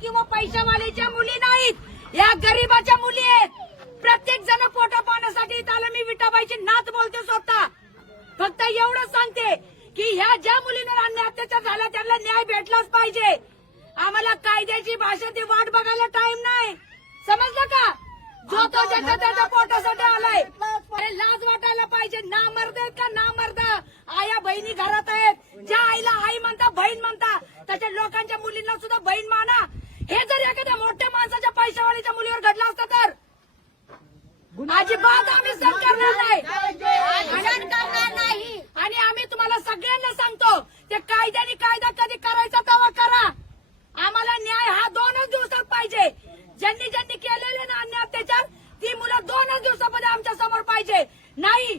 किंवा पैशावालीच्या मुली नाहीत, या गरीबाच्या मुली आहेत. प्रत्येक जण पोटा पाण्यासाठी इथं आलं. मी विठाबाईची नात बोलते स्वतः. फक्त एवढं सांगते की ह्या ज्या मुलींवर अन्याय अत्याचार झाला त्यांना न्याय भेटलाच पाहिजे. आम्हाला कायद्याची भाषा ती वाट बघायला टाइम नाही. समजलं का? जो तो ज्याच्या त्याच्या पोटासाठी आलाय. अरे लाज वाटायला पाहिजे. ना मर्द आहेत का ना मर्द? आया बहिणी घरात आहेत. ज्या आईला आई म्हणता बहीण म्हणता त्याच्या लोकांच्या मुलींना सुद्धा बहीण माना. हे जर एखाद्या मोठ्या माणसाच्या पैशावालीच्या मुलीवर घडलं असतं तर अजिबात आम्ही सहन करणार नाही. आणि आम्ही तुम्हाला सगळ्यांना सांगतो ते कायद्याने कायदा कधी करायचा तेव्हा करा. आम्हाला न्याय हा 2च दिवसात पाहिजे. ज्यांनी ज्यांनी केलेले ना अन्याय अत्याचार ती मुलं 2च दिवसामध्ये आमच्या समोर पाहिजे. नाही